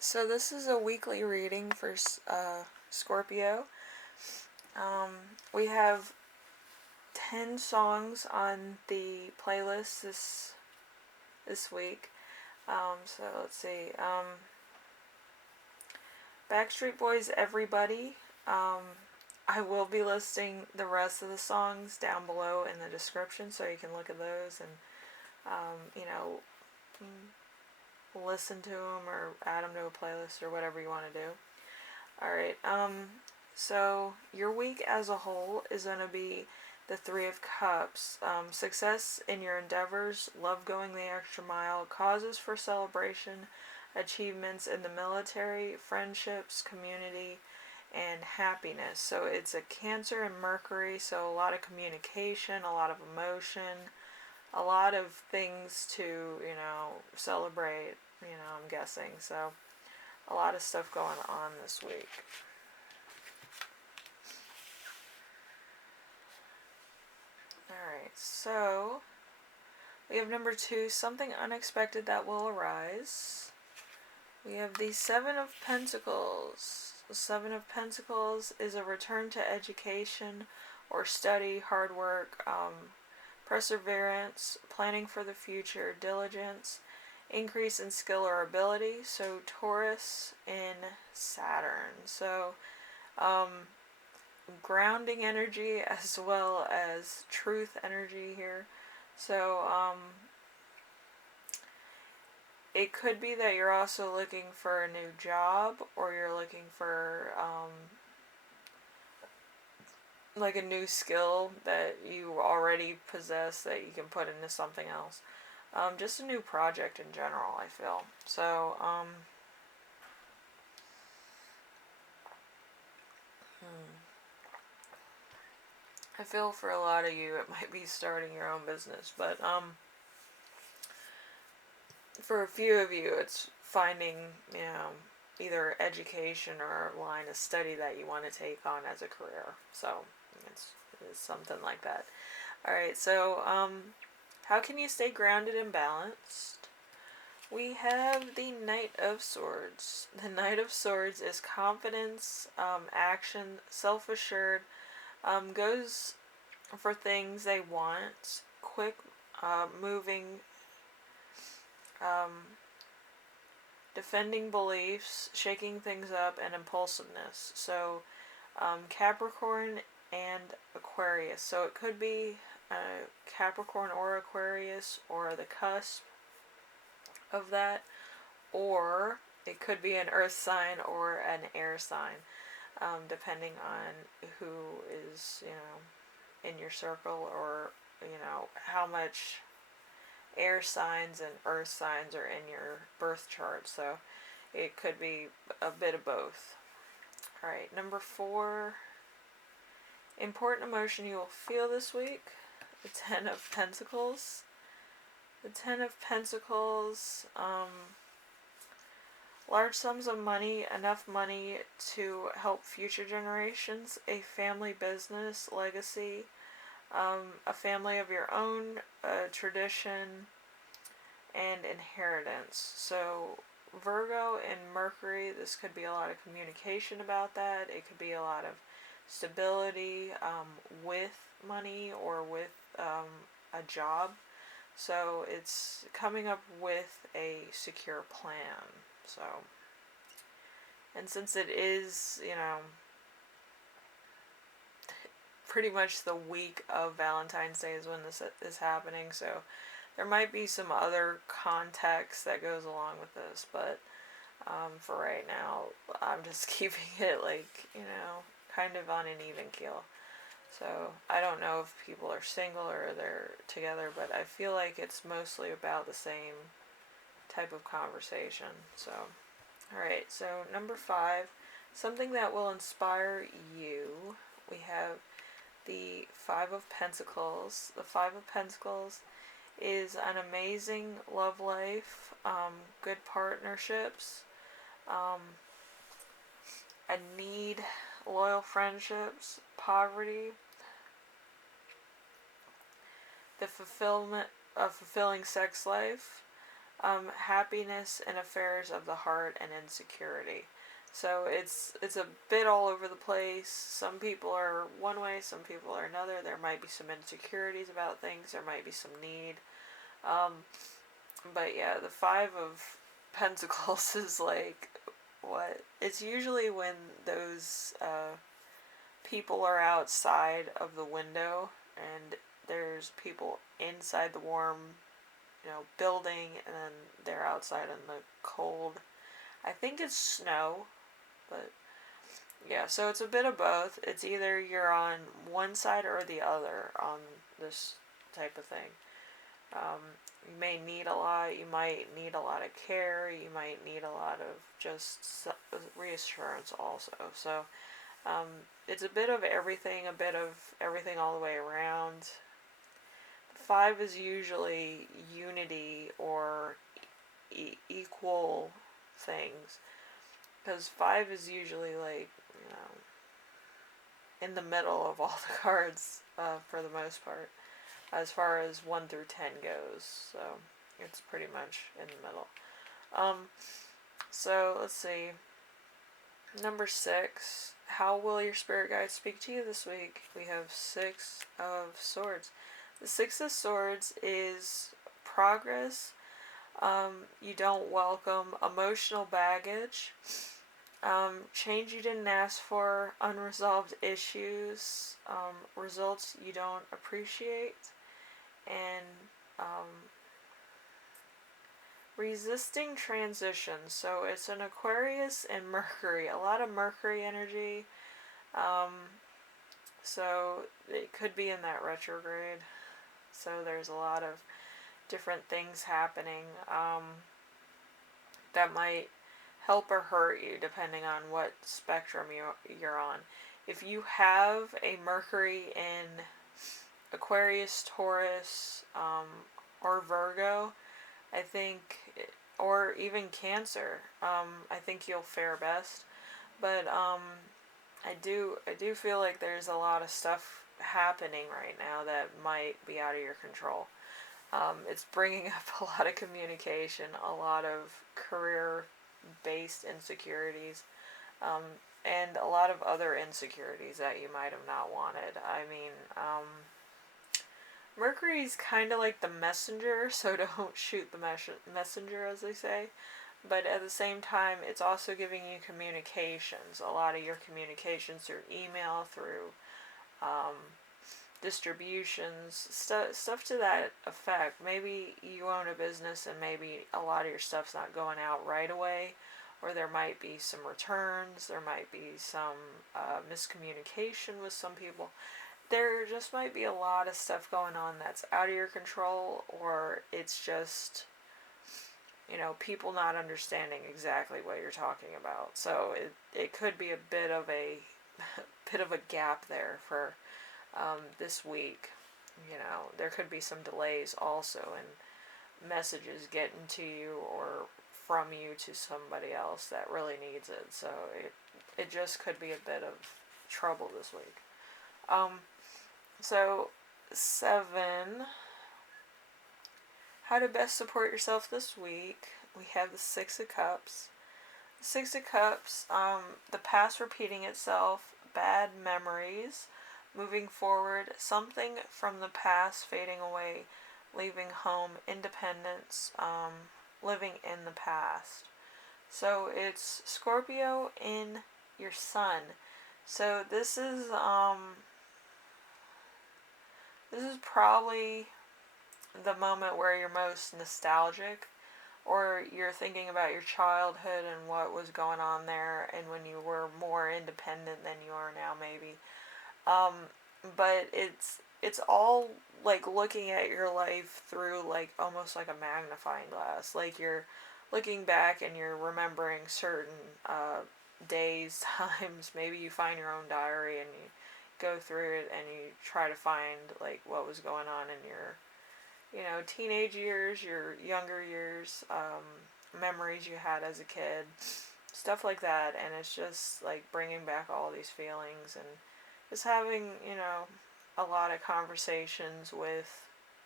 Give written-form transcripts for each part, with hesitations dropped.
Alright, so this is a weekly reading for Scorpio. We have 10 songs on the playlist this week. So let's see. Backstreet Boys Everybody. I will be listing the rest of the songs down below in the description so you can look at those and, listen to them or add them to a playlist or whatever you want to do. Alright, so your week as a whole is going to be the Three of Cups. Success in your endeavors, love going the extra mile, causes for celebration, achievements in the military, friendships, community, and happiness. So it's a Cancer and Mercury, so a lot of communication, a lot of emotion, a lot of things to, celebrate, I'm guessing. So a lot of stuff going on this week. Alright, so we have number 2, something unexpected that will arise. We have the Seven of Pentacles. The Seven of Pentacles is a return to education or study, hard work, perseverance, planning for the future, diligence, increase in skill or ability. So Taurus in Saturn. So grounding energy as well as truth energy here. So it could be that you're also looking for a new job, or you're looking for like a new skill that you already possess that you can put into something else. Just a new project in general, I feel. So, I feel for a lot of you it might be starting your own business, but for a few of you it's finding, either education or a line of study that you want to take on as a career. So it's something like that. Alright, so how can you stay grounded and balanced? We have the Knight of Swords. The Knight of Swords is confidence, action, self-assured, goes for things they want, quick, moving, defending beliefs, shaking things up, and impulsiveness. So Capricorn and Aquarius. So it could be Capricorn or Aquarius, or the cusp of that, or it could be an earth sign or an air sign, depending on who is, in your circle, or, how much air signs and earth signs are in your birth chart. So it could be a bit of both. Alright, number 4, important emotion you will feel this week. The Ten of Pentacles. The Ten of Pentacles, large sums of money, enough money to help future generations, a family business, legacy, a family of your own, tradition, and inheritance. So Virgo and Mercury, this could be a lot of communication about that. It could be a lot of stability with money or with a job. So it's coming up with a secure plan. So, and since it is, pretty much the week of Valentine's Day is when this is happening, so there might be some other context that goes along with this, but for right now, I'm just keeping it kind of on an even keel. So I don't know if people are single or they're together, but I feel like it's mostly about the same type of conversation. So, alright, so number 5, something that will inspire you. We have the Five of Pentacles. The Five of Pentacles is an amazing love life, good partnerships, a need, loyal friendships, poverty, the fulfillment of fulfilling sex life, happiness and affairs of the heart and insecurity. So it's a bit all over the place. Some people are one way, some people are another. There might be some insecurities about things. There might be some need. Um, but yeah, the Five of Pentacles is like what? It's usually when those people are outside of the window and there's people inside the warm, building, and then they're outside in the cold. I think it's snow, but yeah, so it's a bit of both. It's either you're on one side or the other on this type of thing. You may need a lot, you might need a lot of care, you might need a lot of just reassurance also. So um, it's a bit of everything, all the way around. Five is usually unity or equal things, because five is usually like, in the middle of all the cards for the most part, as far as 1 through 10 goes. So it's pretty much in the middle. So let's see. Number 6. How will your spirit guides speak to you this week? We have 6 of Swords. The 6 of Swords is progress. You don't welcome emotional baggage. Change you didn't ask for, unresolved issues, results you don't appreciate, and resisting transition. So it's an Aquarius and Mercury, a lot of Mercury energy. So it could be in that retrograde. So there's a lot of different things happening that might help or hurt you depending on what spectrum you're on. If you have a Mercury in Aquarius, Taurus, or Virgo, I think, or even Cancer, I think you'll fare best. But I do feel like there's a lot of stuff happening right now that might be out of your control. It's bringing up a lot of communication, a lot of career-based insecurities, and a lot of other insecurities that you might have not wanted. I mean, Mercury's kind of like the messenger, so don't shoot the messenger, as they say. But at the same time, it's also giving you communications. A lot of your communications through email, through distributions, stuff to that effect. Maybe you own a business and maybe a lot of your stuff's not going out right away, or there might be some returns, there might be some miscommunication with some people. There just might be a lot of stuff going on that's out of your control, or it's just, people not understanding exactly what you're talking about. So it could be a bit of a gap there for this week. There could be some delays also in messages getting to you or from you to somebody else that really needs it. So it just could be a bit of trouble this week. So 7. How to best support yourself this week. We have the 6 of Cups. The 6 of Cups, the past repeating itself, bad memories, moving forward, something from the past fading away, leaving home, independence, living in the past. So it's Scorpio in your sun. So this is probably the moment where you're most nostalgic, or you're thinking about your childhood and what was going on there, and when you were more independent than you are now, maybe. But it's all like looking at your life through like almost like a magnifying glass. Like you're looking back and you're remembering certain days, times. Maybe you find your own diary and you go through it and you try to find like what was going on in your teenage years, your younger years, memories you had as a kid, stuff like that. And it's just like bringing back all these feelings and just having a lot of conversations with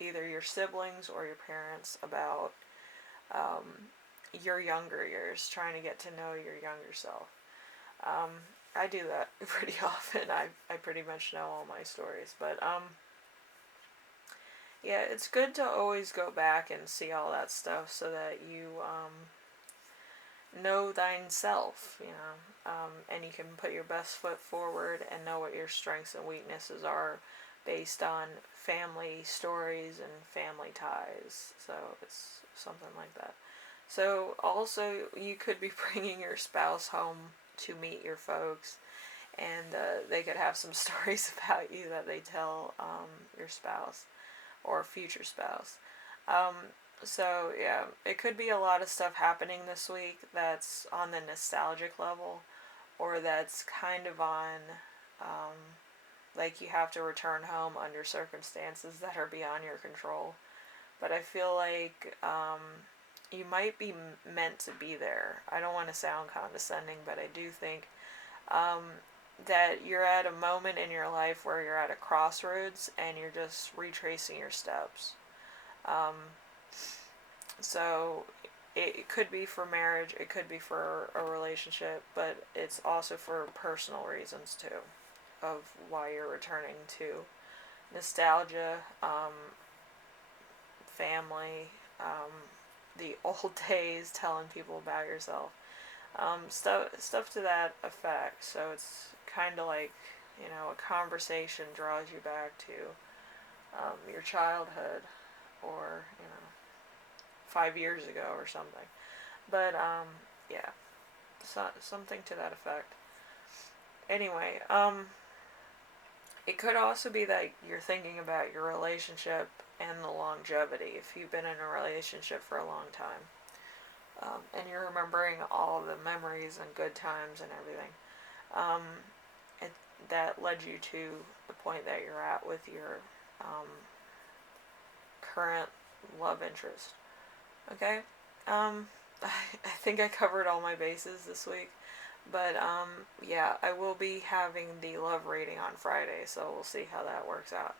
either your siblings or your parents about your younger years, trying to get to know your younger self. Um, I do that pretty often. I pretty much know all my stories, but yeah, it's good to always go back and see all that stuff so that you know thine self, and you can put your best foot forward and know what your strengths and weaknesses are based on family stories and family ties. So it's something like that. So also, you could be bringing your spouse home to meet your folks, and they could have some stories about you that they tell your spouse or future spouse. Um, so yeah, it could be a lot of stuff happening this week that's on the nostalgic level, or that's kind of on, um, like you have to return home under circumstances that are beyond your control. But I feel like you might be meant to be there. I don't want to sound condescending, but I do think um, that you're at a moment in your life where you're at a crossroads and you're just retracing your steps. Um, so it could be for marriage, it could be for a relationship, but it's also for personal reasons too, of why you're returning to nostalgia, family, the old days, telling people about yourself, stuff to that effect. So it's kind of like, a conversation draws you back to your childhood, or 5 years ago or something. But yeah, something to that effect. Anyway, it could also be that you're thinking about your relationship and the longevity if you've been in a relationship for a long time. And you're remembering all the memories and good times and everything. Um, it, that led you to the point that you're at with your current love interest. Okay? I think I covered all my bases this week. But yeah, I will be having the love reading on Friday, so we'll see how that works out.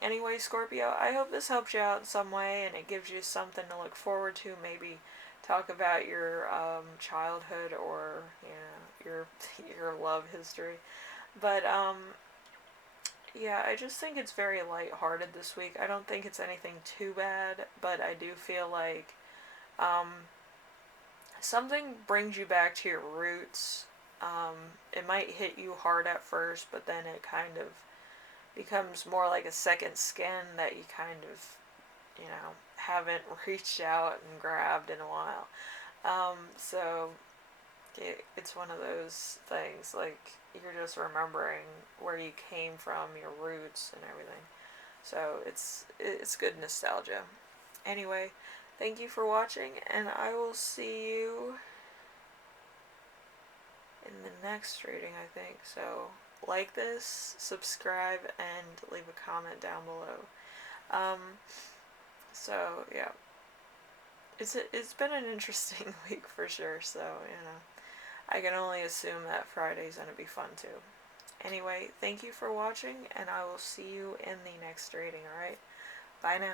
Anyway, Scorpio, I hope this helps you out in some way and it gives you something to look forward to. Maybe talk about your childhood, or your your love history. But yeah, I just think it's very lighthearted this week. I don't think it's anything too bad, but I do feel like um, something brings you back to your roots. It might hit you hard at first, but then it kind of becomes more like a second skin that you kind of, haven't reached out and grabbed in a while. So it's one of those things, like you're just remembering where you came from, your roots and everything. So it's good nostalgia. Anyway, thank you for watching, and I will see you in the next reading, I think. So like this, subscribe, and leave a comment down below. So yeah, it's been an interesting week for sure. So I can only assume that Friday's gonna be fun too. Anyway, thank you for watching, and I will see you in the next reading. Alright, bye now.